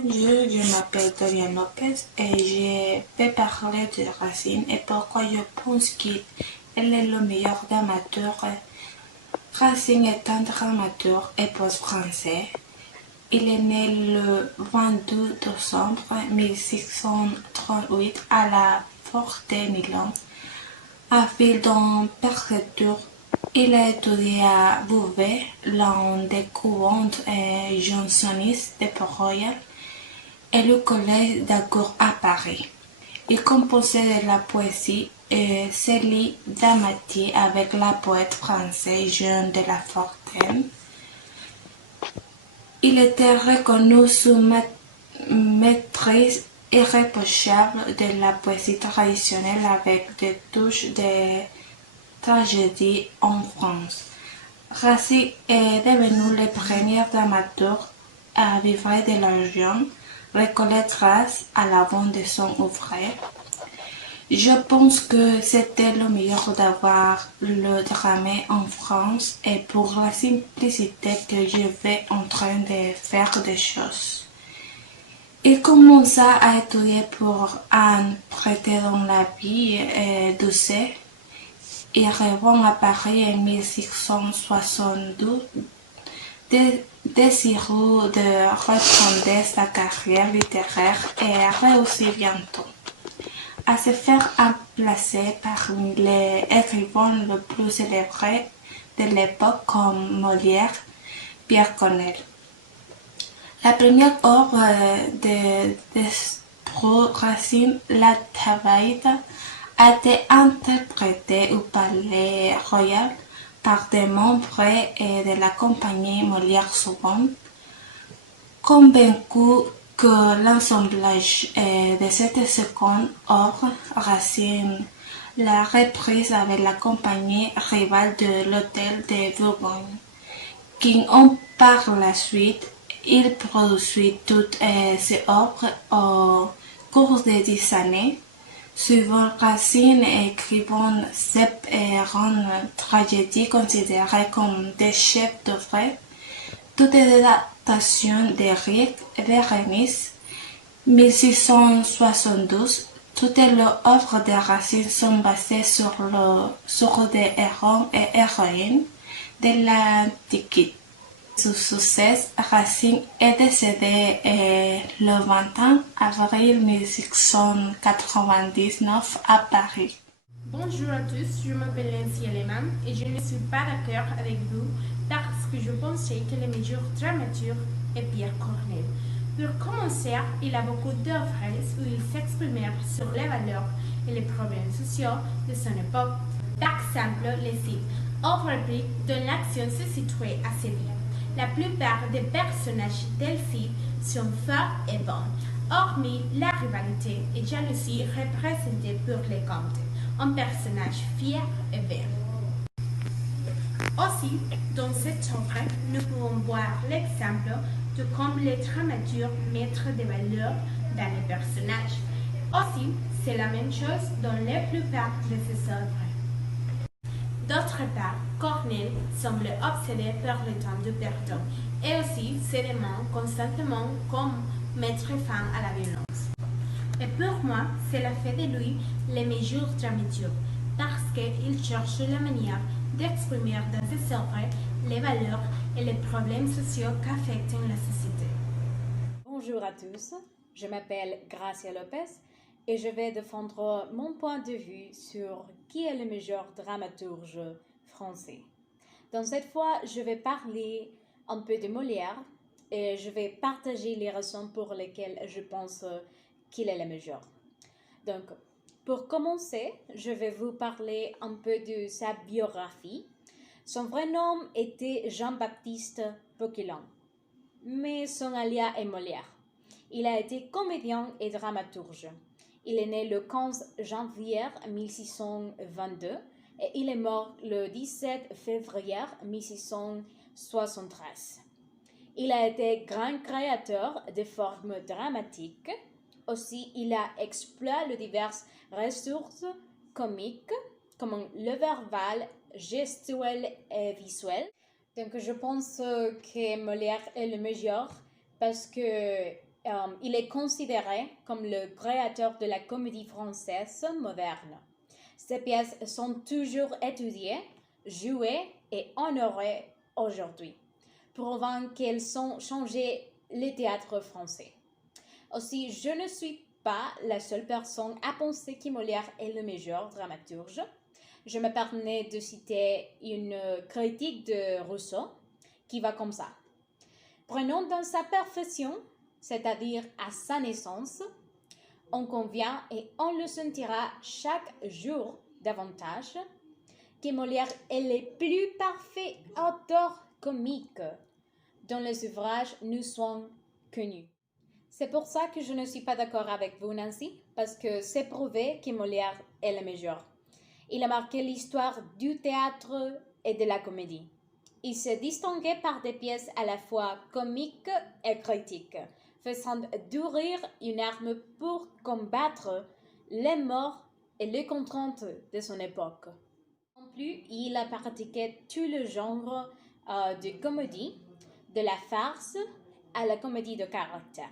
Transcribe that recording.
Bonjour, je m'appelle Dorian Lopez et je vais parler de Racine et pourquoi je pense qu'elle est le meilleur dramaturge. Racine est un dramaturge et poète français. Il est né le 22 décembre 1638 à la Porte de Milan, à ville dans préfecture. Il a étudié à Beauvais, l'un des courants jansénistes de Port-Royal, et le collège d'Agour à Paris. Il composait de la poésie et se lie d'amitié avec la poète française Jeanne de La Fontaine. Il était reconnu sous maîtrise irréprochable de la poésie traditionnelle avec des touches de tragédie en France. Racine est devenu le premier dramaturge à vivre de l'argent récolté grâce à la vente de son ouvrage. Je pense que c'était le meilleur d'avoir le drame en France et pour la simplicité que je vais en train de faire des choses. Il commença à étudier pour un prêter dans la vie d'Ossé. Il revint à Paris en 1672, désireux de reprendre sa carrière littéraire et réussit bientôt à se faire placer parmi les écrivains les plus célèbres de l'époque comme Molière, Pierre Corneille. La première œuvre de Racine, La Tabaïda, a été interprétée au Palais Royal par des membres de la compagnie Molière-Sorbonne, convaincus que l'assemblage de cette seconde œuvre, Racine l'a reprise avec la compagnie rivale de l'Hôtel de Bourgogne, qui ont par la suite, il produisit toutes ces œuvres au cours de 10 années. Suivant Racine écrivant sept grandes tragédies considérées comme des chefs d'œuvre, toutes les adaptations d'Éric Bérénice, 1672, toutes les œuvres de Racine sont basées sur des héros et héroïnes de l'Antiquité. Sous succès, Racine est décédé le 21 avril 1699 à Paris. Bonjour à tous, je m'appelle Nancy Aleman et je ne suis pas d'accord avec vous parce que je pensais que le meilleur dramaturge est Pierre Corneille. Pour commencer, il a beaucoup d'œuvres où il s'exprime sur les valeurs et les problèmes sociaux de son époque. Par exemple, les sites overblick dont l'action se situait à Séville. La plupart des personnages del site sont forts et bons, hormis la rivalité et jalousie représentée pour les comtes, un personnage fier et vert. Aussi, dans cette œuvre, nous pouvons voir l'exemple de comment les dramaturges mettent des valeurs dans les personnages. Aussi, c'est la même chose dans la plupart de ses œuvres. D'autre part, Corneille semble obsédé par le temps de pardon et aussi se demande constamment comment mettre fin à la violence. Et pour moi, cela fait de lui le meilleur dramaturge parce qu'il cherche la manière d'exprimer dans ses œuvres les valeurs et les problèmes sociaux qu'affectent la société. Bonjour à tous, je m'appelle Gracia Lopez et je vais défendre mon point de vue sur qui est le meilleur dramaturge français. Dans cette fois, je vais parler un peu de Molière et je vais partager les raisons pour lesquelles je pense qu'il est le meilleur. Donc, pour commencer, je vais vous parler un peu de sa biographie. Son vrai nom était Jean-Baptiste Poquelin, mais son alias est Molière. Il a été comédien et dramaturge. Il est né le 15 janvier 1622 et il est mort le 17 février 1673. Il a été grand créateur de formes dramatiques. Aussi, il a exploité diverses ressources comiques comme le verbal, gestuel et visuel. Donc, je pense que Molière est le meilleur parce que Il est considéré comme le créateur de la comédie française moderne. Ses pièces sont toujours étudiées, jouées et honorées aujourd'hui, prouvant qu'elles ont changé le théâtre français. Aussi, je ne suis pas la seule personne à penser que Molière est le meilleur dramaturge. Je me permets de citer une critique de Rousseau qui va comme ça. Prenons dans sa perfection, c'est-à-dire à sa naissance, on convient et on le sentira chaque jour davantage que Molière est le plus parfait auteur comique dont les ouvrages nous sont connus. C'est pour ça que je ne suis pas d'accord avec vous, Nancy, parce que c'est prouvé que Molière est le meilleur. Il a marqué l'histoire du théâtre et de la comédie. Il s'est distingué par des pièces à la fois comiques et critiques, faisant du rire une arme pour combattre les morts et les contraintes de son époque. En plus, il a pratiqué tout le genre de comédie, de la farce à la comédie de caractère.